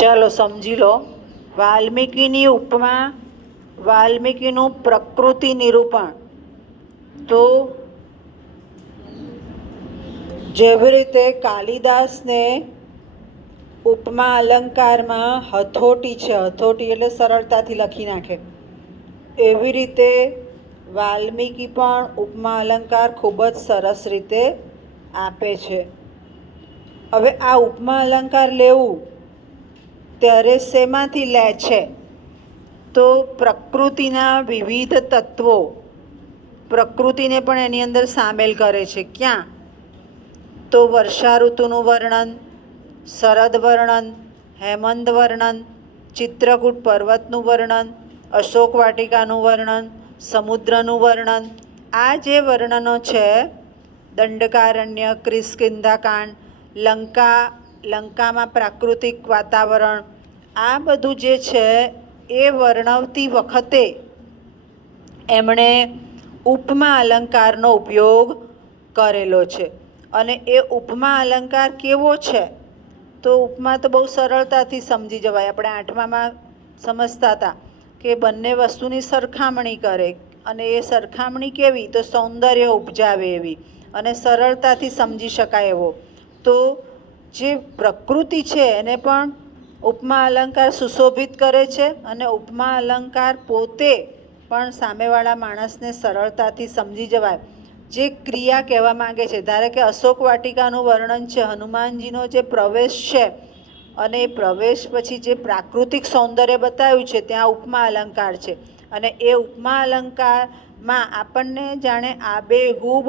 ચાલો સમજી લો. વાલ્મીકીની ઉપમા, વાલ્મીકીનું પ્રકૃતિ નિરૂપણ. તો જેવી રીતે કાલિદાસને ઉપમા અલંકારમાં હથોટી છે, હથોટી એટલે સરળતાથી લખી નાખે, એવી રીતે વાલ્મીકી પણ ઉપમા અલંકાર ખૂબ જ સરસ રીતે આપે છે. હવે આ ઉપમા અલંકાર લેવું ત્યારે શેમાંથી લે છે? તો પ્રકૃતિના વિવિધ તત્વો, પ્રકૃતિને પણ એની અંદર સામેલ કરે છે. ક્યાં? તો વર્ષા ઋતુનું વર્ણન, શરદ વર્ણન, હેમંત વર્ણન, ચિત્રકૂટ પર્વતનું વર્ણન, અશોક વાટિકાનું વર્ણન, સમુદ્રનું વર્ણન. આ જે વર્ણનો છે, દંડકારણ્ય, કિષ્કિંધાકાંડ, લંકામાં પ્રાકૃતિક વાતાવરણ, આ બધું જે છે એ વર્ણવતી વખતે એમણે ઉપમા અલંકારનો ઉપયોગ કરેલો છે. અને એ ઉપમા અલંકાર કેવો છે? તો ઉપમા તો બહુ સરળતાથી સમજી જવાય. આપણે 8મામાં સમજતા હતા કે બંને વસ્તુની સરખામણી કરે, અને એ સરખામણી કેવી? તો સૌંદર્ય ઉપજાવે એવી, અને સરળતાથી સમજી શકાય એવો. તો જે પ્રકૃતિ છે એને પણ ઉપમા અલંકાર સુશોભિત કરે છે, અને ઉપમા અલંકાર પોતે પણ સામેવાળા માણસને સરળતાથી સમજી જવાય. જે ક્રિયા કહેવા માંગે છે, ધારે કે અશોક વાટિકાનું વર્ણન છે, હનુમાનજીનો જે પ્રવેશ છે, અને એ પ્રવેશ પછી જે પ્રાકૃતિક સૌંદર્ય બતાવ્યું છે, ત્યાં ઉપમા અલંકાર છે. અને એ ઉપમા અલંકારમાં આપણને જાણે આબેહૂબ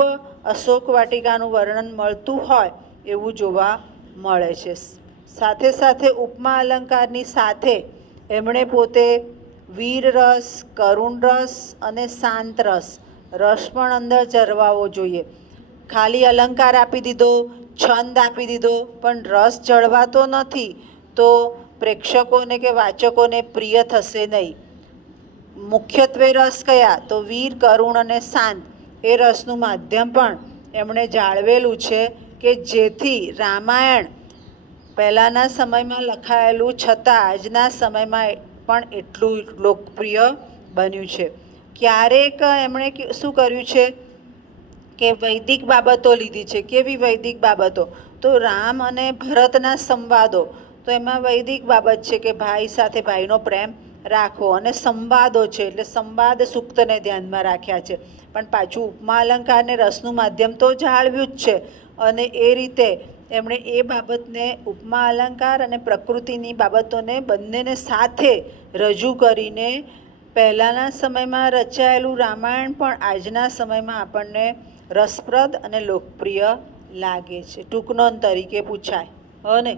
અશોક વાટિકાનું વર્ણન મળતું હોય એવું જોવા મળે છે. સાથે સાથે ઉપમા અલંકારની સાથે એમણે પોતે વીર રસ, કરુણ રસ અને શાંત રસ પણ અંદર જળવાવો જોઈએ. ખાલી અલંકાર આપી દીધો, છંદ આપી દીધો, પણ રસ જળવાતો નથી, તો પ્રેક્ષકોને કે વાચકોને પ્રિય થશે નહીં. મુખ્યત્વે રસ કયા? તો વીર, કરુણ અને શાંત. એ રસનું માધ્યમ પણ એમણે જાળવેલું છે, કે જેથી રામાયણ પહેલાંના સમયમાં લખાયેલું છતાં આજના સમયમાં પણ એટલું લોકપ્રિય બન્યું છે. ક્યારેક એમણે શું કર્યું છે કે વૈદિક બાબતો લીધી છે. કેવી વૈદિક બાબતો? તો રામ અને ભરતના સંવાદો, તો એમાં વૈદિક બાબત છે કે ભાઈ સાથે ભાઈનો પ્રેમ રાખવો, અને સંવાદો છે એટલે સંવાદ સૂક્તને ધ્યાનમાં રાખ્યા છે. પણ પાછું ઉપમા અલંકારને રસનું માધ્યમ તો જાળવ્યું જ છે. અને એ રીતે એમણે એ બાબતને, ઉપમા અલંકાર અને પ્રકૃતિની બાબતોને બંનેને સાથે રજૂ કરીને પહેલાંના સમયમાં રચાયેલું રામાયણ પણ આજના સમયમાં આપણને રસપ્રદ અને લોકપ્રિય લાગે છે. ટૂંકનોંધ તરીકે પૂછાય, હો ને?